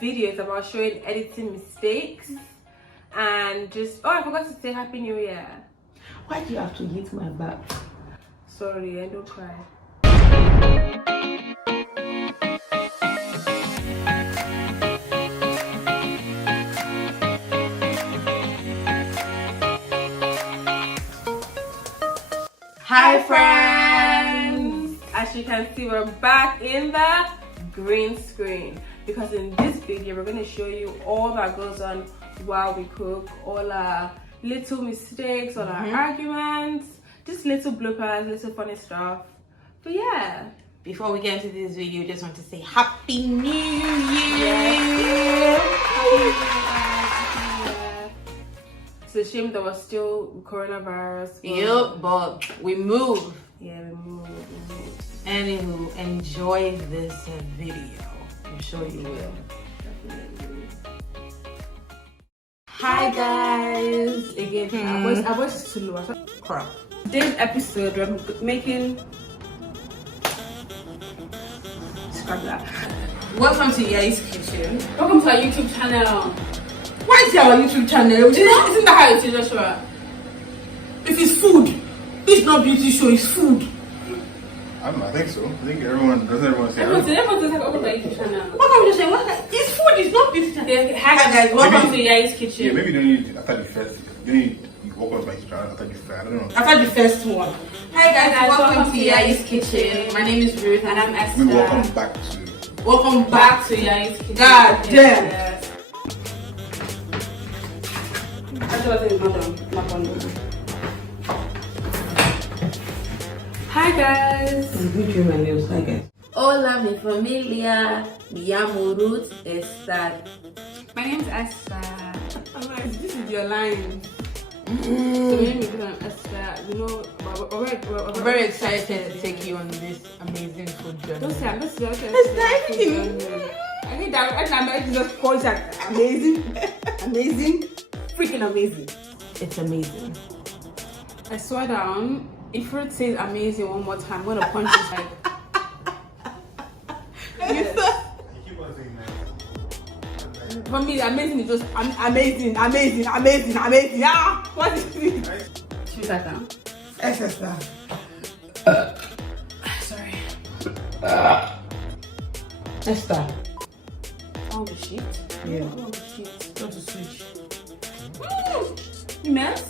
video is about showing editing mistakes and just I forgot to say Happy New Year. Why do you have to hit my back? Sorry, I don't cry. Hi friends! As you can see, we're back in the green screen because in this video we're going to show you all that goes on while we cook, all our little mistakes, all our arguments, just little bloopers, little funny stuff. But yeah, before we get into this video, just want to say Happy New Year! Yes. Happy New Year. It's a shame there was still coronavirus. Yep, but we move. Yeah, we move. Anywho, enjoy this video. I'm sure you will. Definitely. Hi guys! Again, our voice is too low. Crap. Today's episode, we're making. Scrap that. Welcome to Iyayiskitchen. Welcome to our YouTube channel. Why is it our YouTube channel? Isn't that how it is, Joshua? If it's food, it's not beauty show, it's food. I think so. I think everyone say Everyone does have open our YouTube channel. What are we just saying? It's food, it's not beauty channel. Yeah, hi guys, welcome to Iyayiskitchen. Yeah, maybe you don't need after the first. You need welcome to my channel after the first. I don't know. After the first one. Hi guys, welcome to Iyayiskitchen. My name is Ruth And I'm Esther. We welcome back to. to Iyayiskitchen. God damn. Yes. Actually, I think it's not done. Hi guys. Hi guys. Hola mi familia. Me llamo Ruth Esther. My name is Esther. This is your line. So my name is Esther. You know, We're very excited to take you on this amazing food journey. Don't say I'm not serious. It's I think that I just call it amazing, amazing, freaking amazing. It's amazing. I swear down, if Ruth says amazing one more time, I'm gonna punch his head. You keep on saying that. For me, amazing is just amazing. Ah, what is this? Shoot that down. Esther. Sorry. Esther. Oh the shit. Yeah. Oh the shit. Go to switch. You mess.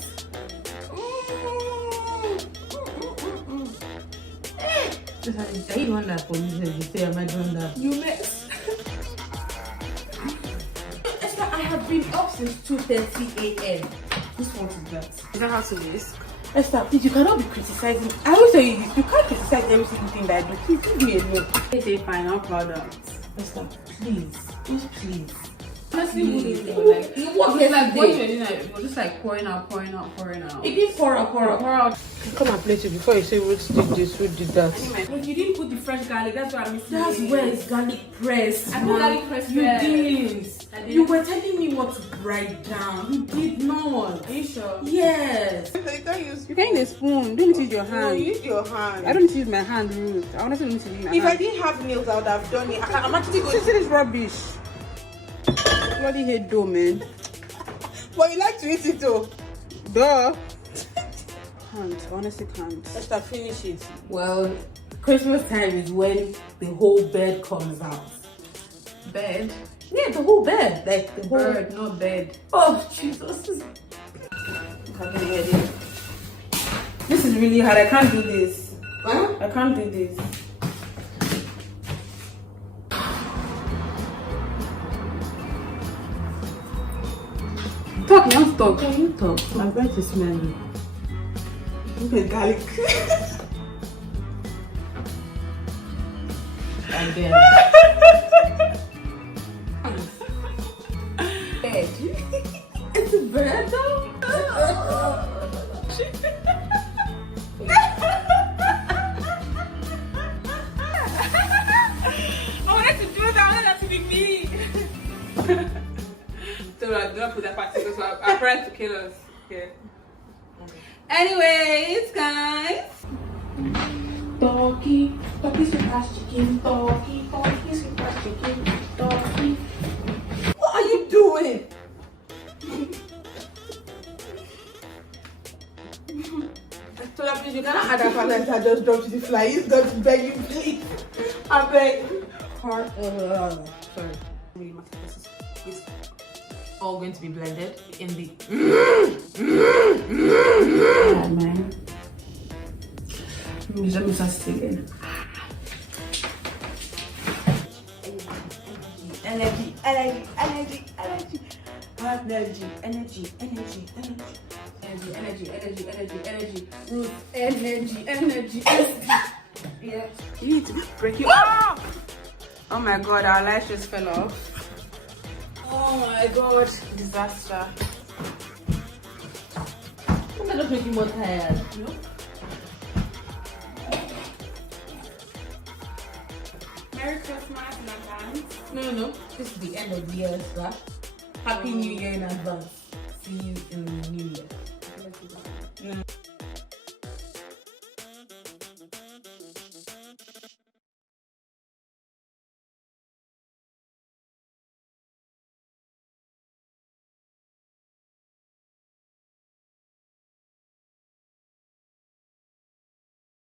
Are you the one that police you say, am I doing that? You mess. Esther, I have been up since 2:30 a.m. This one is that. You know how to whisk? Esther, please, you cannot be criticizing. I always tell you this. You can't criticize every single thing that I do. Please, leave me alone. They say fine, no problem. Esther, please. Just please. Honestly, Please. like You work okay, every like day. what you're doing, like, you're just like pouring out. It did pour out. Pour out. Come and plate it before you say Ruth did this, Ruth did that. If you didn't put the fresh garlic, that's what I'm missing. That's where it's garlic press. I put garlic press You first. did. I did. You were telling me what to write down. You did not. Are you sure? Yes. You can use a spoon. Don't use your No, hand. use your hand. I don't need to use my hand, Ruth. I honestly don't need to use my If I hand. didn't have nails, I would have done it. I'm actually going This is rubbish. Bloody hate dough, man. But you like to eat it though. Duh. Can't. Honestly can't. Esther, finish it. Well, Christmas time is when the whole bed comes out. Bed. Yeah, the whole bed. Like the whole Bird, not bed. Oh, Jesus. This is really hard. I can't do this. Huh? I can't do this. Talk, don't talk. Can you talk? I'm going to smell you. The garlic. And then. Bed. It's a bird though? I wanted to do that. I wanted that to be me. So I don't put that part because I tried to kill us. Okay. Anyways, guys. Turkey, super chicken, turkey, super chicken, turkey. And that Valentine just dropped to the fly. He's going to beg you, please. I beg. Heart. Sorry. Really matter. This is All going to be blended in the. Man. Let me just again. energy, energy, energy, energy. Energy, energy, energy, energy. Energy. Root, energy. Yeah. You need to break it up. Oh my god, our lights just fell off. Oh my god. Disaster. I'm not just making more tired. You know? Merry Christmas in advance. No. This is the end of the year, sir. Happy New Year in advance. See you in the new year.